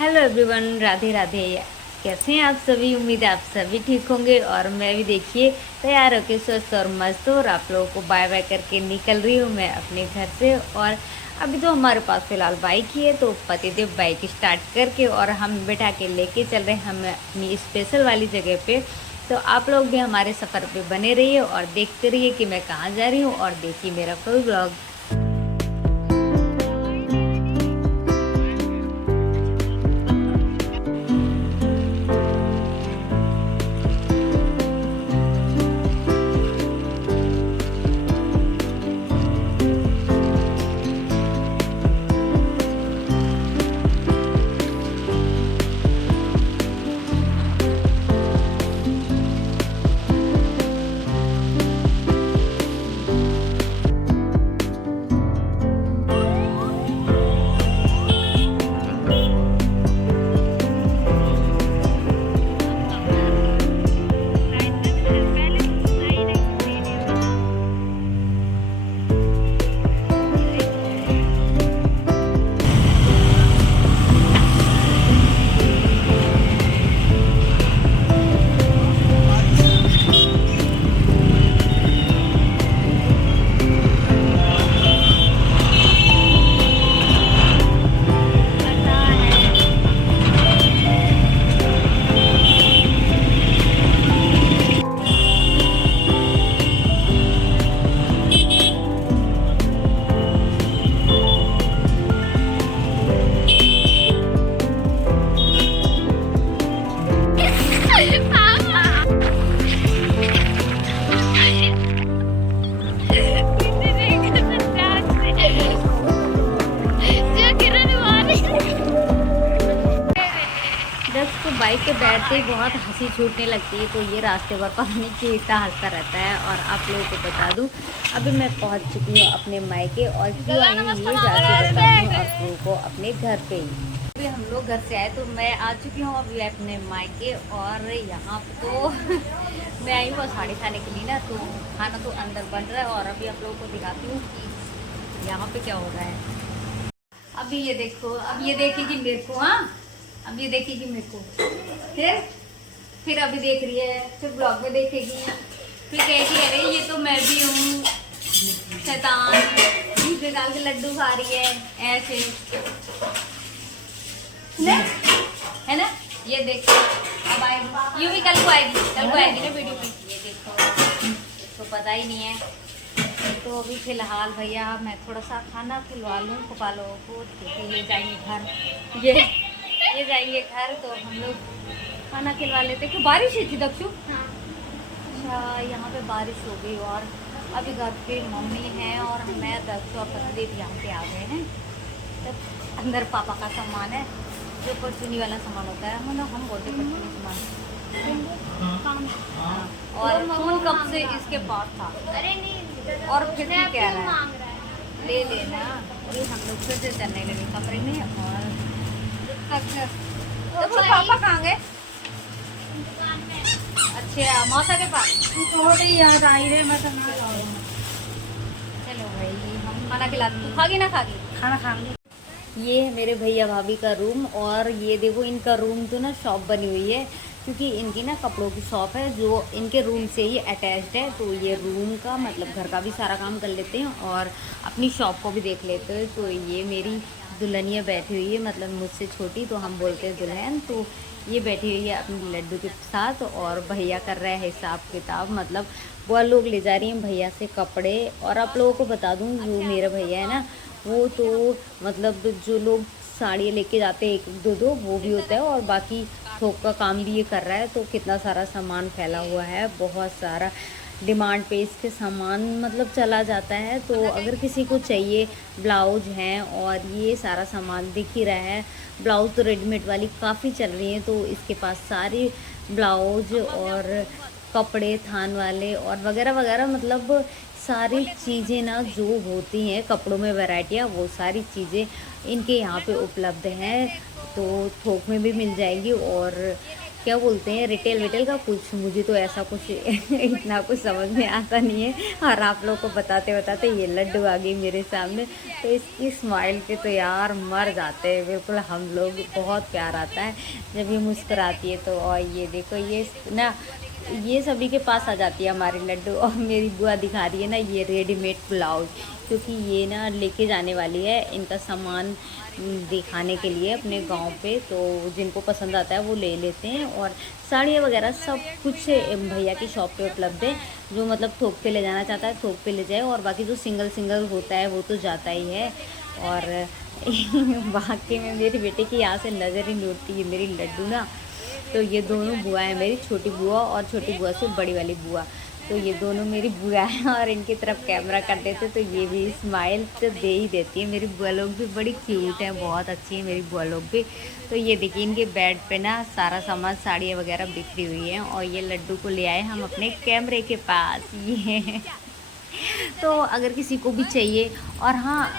Hello everyone, Radhe Radhe. कैसे हैं आप सभी? उम्मीद है आप सभी ठीक होंगे और मैं भी देखिए तैयार होकर स्वस्थ और मस्त और आप लोगों को बाय बाय करके निकल रही हूँ मैं अपने घर से। और अभी तो हमारे पास फ़िलहाल बाइक ही है, तो पतिदेव बाइक स्टार्ट करके और हम बैठा के लेके चल रहे हैं हम अपनी स्पेशल वाली जगह पे। तो आप लोग भी हमारे सफ़र पे बने रहिए और देखते रहिए कि मैं कहाँ जा रही हूँ और देखिए मेरा फुल ब्लॉग। जब तो बाइक पे बैठते ही बहुत हंसी छूटने लगती है, तो ये रास्ते पर पता नहीं क्यों इतना हंसता रहता है। और आप लोगों को बता दूं, अभी मैं पहुंच चुकी हूँ अपने मायके और क्यों आई हूँ ये जाके बताती हूँ आप लोगों को अपने घर पे ही। अभी हम लोग घर से आए तो मैं आ चुकी हूँ अभी अपने मायके। और यहाँ पे तो मैं आई हूँ साड़ी खाने के लिए ना, तो खाना तो अंदर बन रहा है और अभी आप लोगों को दिखाती हूँ कि यहाँ पे क्या हो रहा है। अभी ये देखो, अब ये देखेगी मेरे को। हाँ, अब ये देखेगी मेरे को, फिर अभी देख रही है, फिर ब्लॉग में देखेगी, फिर कहेगी अरे ये तो मैं भी हूँ शैतान, बीच में डाल के लड्डू खा रही है ऐसे, है ना। ये देखो अब आएगी, यूँ भी कल को आएगी, कल को आएगी ना वीडियो में। ये देखो तो पता ही नहीं है। तो अभी फ़िलहाल भैया मैं थोड़ा सा खाना खिलवा लूँ पपा लोगों को, क्योंकि ये जाएंगे घर, ये जाएंगे घर, तो हम लोग खाना खिलवा लेते। क्यों बारिश हुई थी दक्षु? हाँ। अच्छा, यहाँ पे बारिश हो गई और अभी घर पे मम्मी है और मैं दक्षु और पतिदेव यहाँ पे आ गए हैं। तब अंदर पापा का सामान है, जो परचूनी वाला सामान होता है, मतलब हम बोलते परचूनी सामान। हाँ, और फोन कब से इसके पास था। अरे नहीं, और फिर भी कह रहा है ले लेना। अभी हम लोग फिर से चलने लगे कमरे में। और तो पापा कहाँ गए? अच्छा, मौसा के पास। याद आई रे, मैं तो चलो भाई हम खाना खिलाते। तू खागी ना खागी? खाना खाएंगे। ये है मेरे भैया भाभी का रूम। और ये देखो इनका रूम तो ना शॉप बनी हुई है, क्योंकि इनकी ना कपड़ों की शॉप है जो इनके रूम से ही अटैच्ड है। तो ये रूम का मतलब घर का भी सारा काम कर लेते हैं और अपनी शॉप को भी देख लेते हैं। तो ये मेरी दुल्हनिया बैठी हुई है, मतलब मुझसे छोटी, तो हम बोलते हैं दुल्हन। तो ये बैठी हुई है अपने लड्डू के साथ और भैया कर रहे हैं हिसाब किताब, मतलब वो लोग ले जा रही हैं भैया से कपड़े। और आप लोगों को बता दूँ, जो मेरा भैया है ना, वो तो मतलब जो लोग साड़ियाँ लेके जाते हैं एक दो दो, वो भी होता है, और बाकी थोक का काम भी ये कर रहा है। तो कितना सारा सामान फैला हुआ है, बहुत सारा डिमांड पे इसके सामान मतलब चला जाता है। तो अगर किसी को चाहिए ब्लाउज हैं और ये सारा सामान दिख ही रहा है। ब्लाउज तो रेडीमेड वाली काफ़ी चल रही हैं, तो इसके पास सारी ब्लाउज और कपड़े थान वाले और वगैरह वगैरह, मतलब सारी चीज़ें ना जो होती हैं कपड़ों में वैरायटियाँ, वो सारी चीज़ें इनके यहाँ पे उपलब्ध हैं। तो थोक में भी मिल जाएगी और क्या बोलते हैं, रिटेल विटेल का कुछ, मुझे तो ऐसा कुछ इतना कुछ समझ में आता नहीं है। और आप लोगों को बताते बताते ये लड्डू आ गई मेरे सामने, तो इसकी स्माइल पे तो यार मर जाते हैं बिल्कुल हम लोग। बहुत प्यार आता है जब ये मुस्कुराती है तो। और ये देखो ये ना, ये सभी के पास आ जाती है हमारी लड्डू। और मेरी बुआ दिखा रही है ना ये रेडीमेड ब्लाउज, क्योंकि ये ना लेके जाने वाली है इनका सामान दिखाने के लिए अपने गांव पे, तो जिनको पसंद आता है वो ले लेते हैं। और साड़ियाँ वगैरह सब कुछ भैया की शॉप पे उपलब्ध है। जो मतलब थोक पे ले जाना चाहता है थोक पे ले जाए, और बाकी जो सिंगल सिंगल होता है वो तो जाता ही है। और वाकई में मेरे बेटे की यहाँ से नज़र ही नहीं उठती है मेरी लड्डू ना। तो ये दोनों बुआ हैं मेरी, छोटी बुआ और छोटी बुआ से बड़ी वाली बुआ, तो ये दोनों मेरी बुआ हैं। और इनकी तरफ कैमरा कर देते तो ये भी स्माइल तो दे ही देती है। मेरी बुआ लोग भी बड़ी क्यूट हैं, बहुत अच्छी है मेरी बुआ लोग भी। तो ये देखिए इनके बेड पे ना सारा सामान साड़ियाँ वगैरह बिखरी हुई हैं, और ये लड्डू को ले आए हम अपने कैमरे के पास ये तो अगर किसी को भी चाहिए। और हाँ,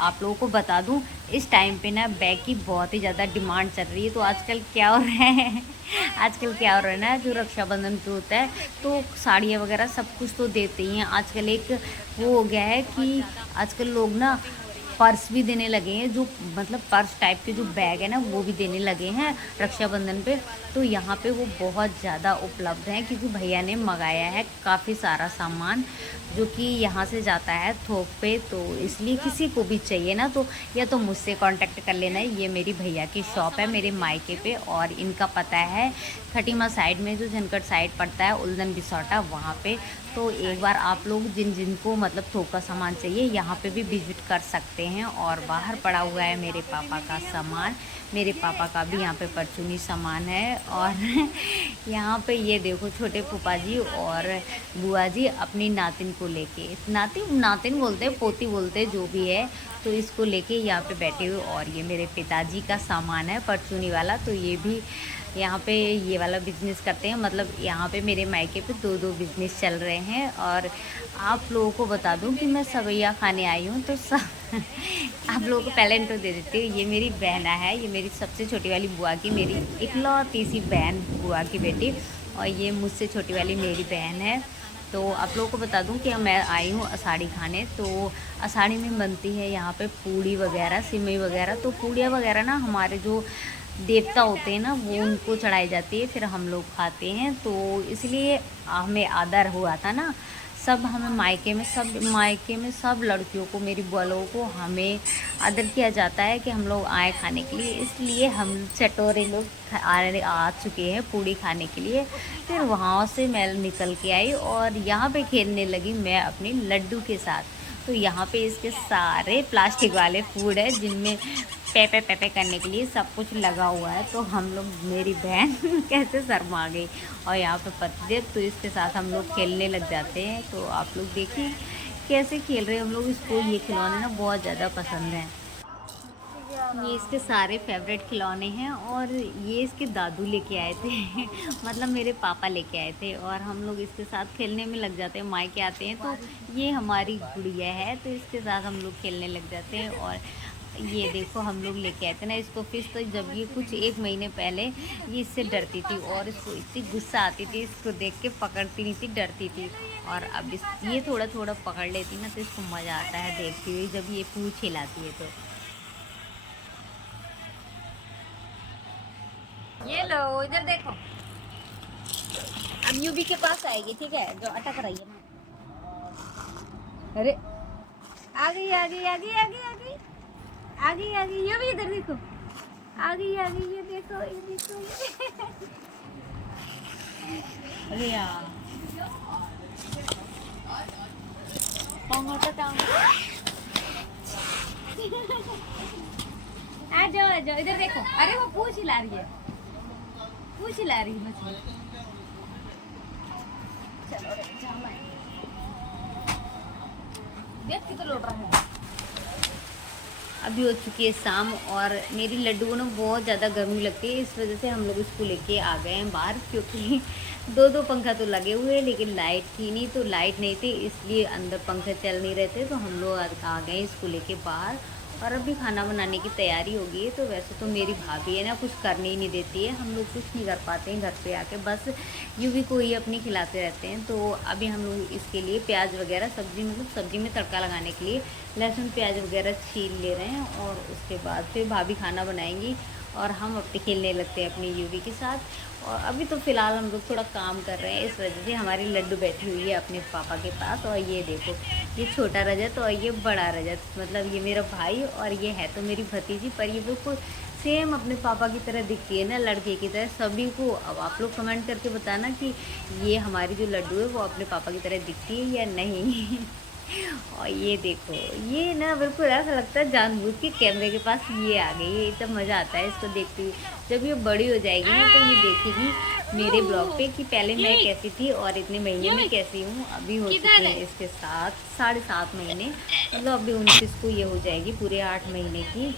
आप लोगों को बता दूं, इस टाइम पे ना बैग की बहुत ही ज़्यादा डिमांड चल रही है। तो आजकल क्या हो रहा है आजकल क्या हो रहा है ना, जो रक्षाबंधन पे होता है तो साड़ियाँ वगैरह सब कुछ तो देते ही हैं। आजकल एक वो हो गया है कि आजकल लोग ना पर्स भी देने लगे हैं, जो मतलब पर्स टाइप के जो बैग है ना वो भी देने लगे हैं रक्षाबंधन पे। तो यहाँ पे वो बहुत ज़्यादा उपलब्ध हैं, क्योंकि भैया ने मंगाया है काफ़ी सारा सामान जो कि यहाँ से जाता है थोक पे। तो इसलिए किसी को भी चाहिए ना तो या तो मुझसे कांटेक्ट कर लेना है। ये मेरी भैया की शॉप है मेरे मायके पे, और इनका पता है खटीमा साइड में, जो जनकट साइड पड़ता है उल्दन बिसौटा वहाँ पे। तो एक बार आप लोग जिनको मतलब थोक का सामान चाहिए यहाँ पे भी विजिट कर सकते हैं। और बाहर पड़ा हुआ है मेरे पापा का सामान, मेरे पापा का भी यहाँ पे परचूनी सामान है। और यहाँ पे ये देखो छोटे फूफा जी और बुआ जी अपनी नातिन को लेके, नातिन बोलते हैं पोती बोलते हैं जो भी है, तो इसको लेके यहाँ पे बैठे हुए। और ये मेरे पिताजी का सामान है परचूनी वाला, तो ये भी यहाँ पे ये वाला बिज़नेस करते हैं। मतलब यहाँ पे मेरे मायके पे दो बिज़नेस चल रहे हैं। और आप लोगों को बता दूँ कि मैं सवैया खाने आई हूँ, तो सब आप लोगों को पहले इंट्रो दे देती हूँ। ये मेरी बहना है, ये मेरी सबसे छोटी वाली बुआ की, मेरी इकलौती सी बहन बुआ की बेटी, और ये मुझसे छोटी वाली मेरी बहन है। तो आप लोगों को बता दूं कि मैं आई हूँ अषाढ़ी खाने। तो अषाढ़ी में बनती है यहाँ पे पूड़ी वगैरह, सिमई वगैरह। तो पूड़ियाँ वगैरह ना हमारे जो देवता होते हैं ना वो उनको चढ़ाई जाती है, फिर हम लोग खाते हैं। तो इसलिए हमें आदर हुआ था ना, सब हमें मायके में सब लड़कियों को, मेरी बुआ लोगों को हमें आदर किया जाता है कि हम लोग आए खाने के लिए। इसलिए हम चटोरे लोग आ चुके हैं पूड़ी खाने के लिए। फिर वहाँ से मैं निकल के आई और यहाँ पे खेलने लगी मैं अपनी लड्डू के साथ। तो यहाँ पे इसके सारे प्लास्टिक वाले फूड है जिनमें पेपे पेपे करने के लिए सब कुछ लगा हुआ है। तो हम लोग, मेरी बहन कैसे शर्मा गई, और यहाँ पे पतिदेव, तो इसके साथ हम लोग खेलने लग जाते हैं। तो आप लोग देखिए कैसे खेल रहे हैं हम लोग। इसको ये खिलौने ना बहुत ज़्यादा पसंद हैं, ये इसके सारे फेवरेट खिलौने हैं। और ये इसके दादू लेके आए थे मतलब मेरे पापा लेके आए थे, और हम लोग इसके साथ खेलने में लग जाते हैं। मायके आते हैं तो ये हमारी गुड़िया है, तो इसके साथ हम लोग खेलने लग जाते हैं। और ये देखो हम लोग लेके आए थे ना इसको फिश, तो जब ये कुछ 1 महीने पहले ये इससे डरती थी, और इसको इतनी गुस्सा आती थी, इसको देख के पकड़ती नहीं थी, डरती थी। और अब ये थोड़ा थोड़ा पकड़ लेती ना, तो इसको मज़ा आता है देखती हुई जब ये पूँछ हिलाती है। तो ये लो इधर देखो, अब यूबी के पास आएगी, ठीक है, जो अटक रही है ना। अरे आ गई आ गई आ गई आ गई आ गई आ गई आ गई, ये भी इधर देखो, आ गई ये देखो ये देखो अरे यार आ जाओ इधर देखो। अरे वो पूछ हिला रही है, पूछ हिला रही है मछली। चलो रे देख के तो लौट रहा है। अभी हो चुकी है शाम, और मेरी लड्डू को ना बहुत ज़्यादा गर्मी लगती है, इस वजह से हम लोग इसको लेके आ गए हैं बाहर। क्योंकि दो पंखा तो लगे हुए हैं, लेकिन लाइट थी नहीं, तो लाइट नहीं थी इसलिए अंदर पंखे चल नहीं रहे थे। तो हम लोग आ गए इसको लेके बाहर। और अभी खाना बनाने की तैयारी होगी। तो वैसे तो मेरी भाभी है ना कुछ करने ही नहीं देती है, हम लोग कुछ नहीं कर पाते हैं घर पे आके, बस यूँ भी कोई अपनी खिलाते रहते हैं। तो अभी हम लोग इसके लिए प्याज वगैरह सब्ज़ी मतलब सब्ज़ी में तड़का लगाने के लिए लहसुन प्याज वगैरह छील ले रहे हैं, और उसके बाद फिर भाभी खाना बनाएंगी और हम अपने खेलने लगते हैं अपनी यूवी के साथ। और अभी तो फ़िलहाल हम लोग थोड़ा काम कर रहे हैं, इस वजह से हमारी लड्डू बैठी हुई है अपने पापा के पास। और ये देखो, ये छोटा रजत और ये बड़ा रजत, मतलब ये मेरा भाई और ये है तो मेरी भतीजी, पर ये बिल्कुल सेम अपने पापा की तरह दिखती है ना, लड़के की तरह सभी को। अब आप लोग कमेंट करके बताना कि ये हमारी जो लड्डू है वो अपने पापा की तरह दिखती है या नहीं। और ये देखो, ये ना बिल्कुल ऐसा लगता है जानबूझ के कैमरे के पास ये आ गई है, तब मज़ा आता है इसको देखते हुए। जब ये बड़ी हो जाएगी ना तो ये देखेगी मेरे ब्लॉग पे कि पहले मैं कैसी थी और इतने महीने में कैसी हूँ। अभी हो चुके हैं इसके 7.5 महीने, मतलब अभी 29 को ये हो जाएगी पूरे 8 महीने की।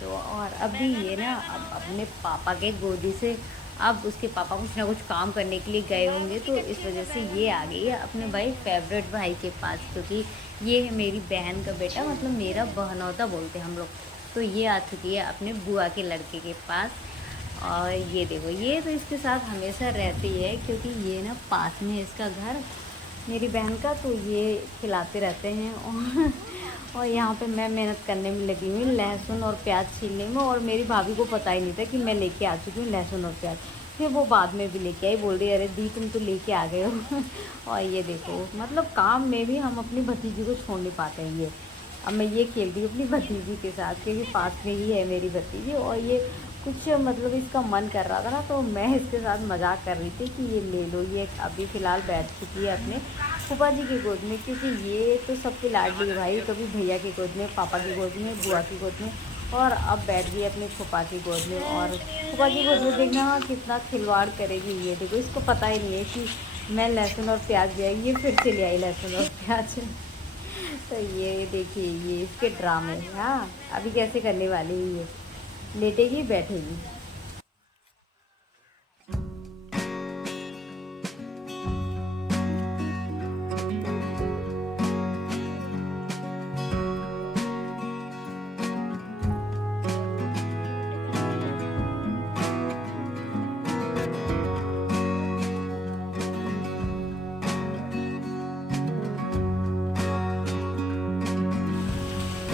तो और अभी ये ना अब अपने पापा के गोदी से, अब उसके पापा कुछ ना कुछ काम करने के लिए गए होंगे, तो इस वजह से ये आ गई है अपने भाई फेवरेट भाई के पास, क्योंकि ये है मेरी बहन का बेटा, मतलब मेरा बहनौता बोलते हैं हम लोग। तो ये आ चुकी है अपने बुआ के लड़के के पास। और ये देखो, ये तो इसके साथ हमेशा रहती है क्योंकि ये ना पास में है इसका घर मेरी बहन का, तो ये खिलाते रहते हैं। और यहाँ पे मैं मेहनत करने में लगी हुई लहसुन और प्याज छीलने में, और मेरी भाभी को पता ही नहीं था कि मैं लेके आ चुकी हूँ लहसुन और प्याज। फिर वो बाद में भी लेके आई, बोल रही अरे दी तुम तो लेके आ गए हो। और ये देखो, मतलब काम में भी हम अपनी भतीजी को छोड़ नहीं पाते हैं। ये अब मैं ये खेल रही हूँ अपनी भतीजी के साथ क्योंकि पास में ही है मेरी भतीजी, और ये कुछ मतलब इसका मन कर रहा था ना, तो मैं इसके साथ मजाक कर रही थी कि ये ले लो। ये अभी फ़िलहाल बैठ चुकी है अपने फूफा जी की गोद में, क्योंकि ये तो सबकी लाडली है भाई, कभी भैया की गोद में, पापा की गोद में, बुआ की गोद में, और अब बैठ गई अपने फूफा की गोद में। और फूफा की गोद में देखना कितना खिलवाड़ करेगी। ये देखो, इसको पता ही नहीं है कि मैं लहसुन और प्याज ले आई, ये फिर से ले आई लहसुन और प्याज। तो ये देखिए, ये इसके ड्रामे। हाँ, अभी कैसे करने वाली है ये, लेटेगी बैठेगी।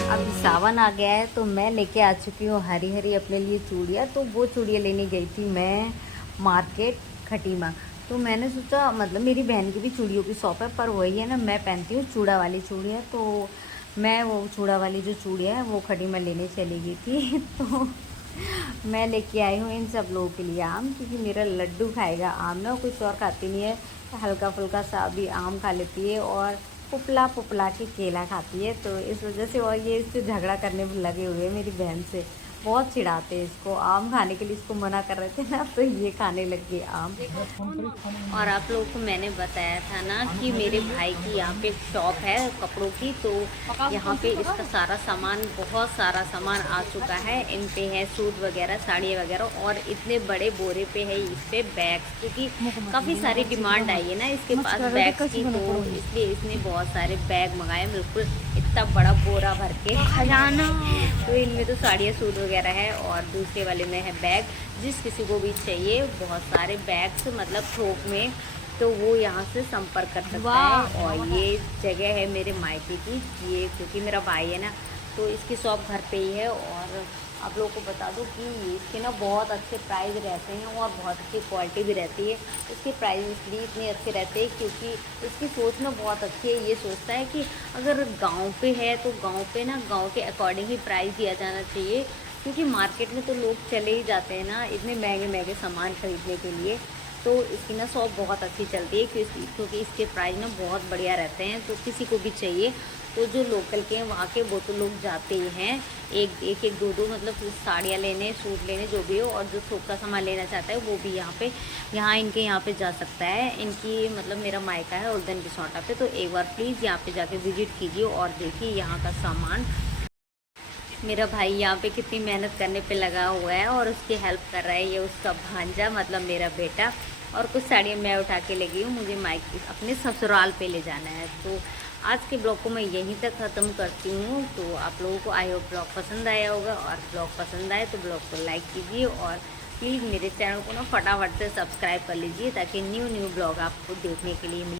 अभी सावन आ गया है तो मैं लेके आ चुकी हूँ हरी हरी अपने लिए चूड़ियाँ। तो वो चूड़ियाँ लेने गई थी मैं मार्केट खटीमा। तो मैंने सोचा, मतलब मेरी बहन की भी चूड़ियों की शॉप है, पर वही है ना, मैं पहनती हूँ चूड़ा वाली चूड़ियाँ। तो मैं वो चूड़ा वाली जो चूड़ियाँ है वो खटीमा लेने चली गई थी। तो मैं लेके आई हूँ इन सब लोगों के लिए आम, क्योंकि मेरा लड्डू खाएगा आम ना, कुछ और खाती नहीं है, हल्का फुल्का सा भी आम खा लेती है, और पुपला पुपला के केला खाती है। तो इस वजह से, और ये इससे झगड़ा करने में लगे हुए हैं मेरी बहन से, बहुत चिढ़ाते हैं इसको। आम खाने के लिए इसको मना कर रहे थे ना, तो ये खाने लग गई आम। और आप लोगों को मैंने बताया था ना कि मेरे भाई की यहाँ पे शॉप है कपड़ों की, तो यहाँ पे इसका सारा सामान, बहुत सारा सामान आ चुका है। इन पे है सूट वगैरह, साड़ियाँ वगैरह, और इतने बड़े बोरे पे है इस पे बैग्स, क्योंकि काफ़ी सारी डिमांड आई है ना इसके पास बैग्स की, तो इसलिए इसने बहुत सारे बैग मंगाए, बिल्कुल इतना बड़ा बोरा भर के खजाना। तो इनमें तो साड़ियाँ सूट वगैरह है, और दूसरे वाले में है बैग। जिस किसी को भी चाहिए बहुत सारे बैग्स, मतलब थोक में, तो वो यहाँ से संपर्क कर सकता है। और ये जगह है मेरे मायके की, ये क्योंकि मेरा भाई है ना, तो इसकी शॉप घर पे ही है। और आप लोगों को बता दूं कि इसके ना बहुत अच्छे प्राइस रहते हैं और बहुत अच्छी क्वालिटी भी रहती है। इसके प्राइस इसलिए इतने अच्छे रहते हैं क्योंकि इसकी सोच ना बहुत अच्छी है। ये सोचता है कि अगर गांव पे है तो गांव पे ना गांव के अकॉर्डिंग ही प्राइस दिया जाना चाहिए, क्योंकि मार्केट में तो लोग चले ही जाते हैं ना इतने महंगे महंगे सामान खरीदने के लिए। तो इसकी ना शॉप बहुत अच्छी चलती है क्योंकि इसके प्राइस ना बहुत बढ़िया रहते हैं। तो किसी को भी चाहिए तो जो लोकल के हैं वहाँ के, वो तो लोग जाते ही हैं एक दो मतलब साड़ियाँ लेने, सूट लेने, जो भी हो। और जो थोक का सामान लेना चाहता है वो भी यहाँ इनके यहाँ पे जा सकता है। इनकी मतलब मेरा मायका है उल्दन बिसौटा पे, तो एक बार प्लीज़ यहाँ पे जाके विजिट कीजिए और देखिए यहाँ का सामान। मेरा भाई यहाँ पे कितनी मेहनत करने पे लगा हुआ है और उसकी हेल्प कर रहा है। ये उसका भांजा, मतलब मेरा बेटा। और कुछ साड़ियाँ मैं उठा के ले गई हूँ, मुझे अपने ससुराल पे ले जाना है। तो आज के ब्लॉग को मैं यहीं तक ख़त्म करती हूँ। तो आप लोगों को आई होप ब्लॉग पसंद आया होगा, और ब्लॉग पसंद आए तो ब्लॉग को लाइक कीजिए, और प्लीज़ मेरे चैनल को ना फटाफट से सब्सक्राइब कर लीजिए, ताकि न्यू ब्लॉग आपको देखने के लिए मिले।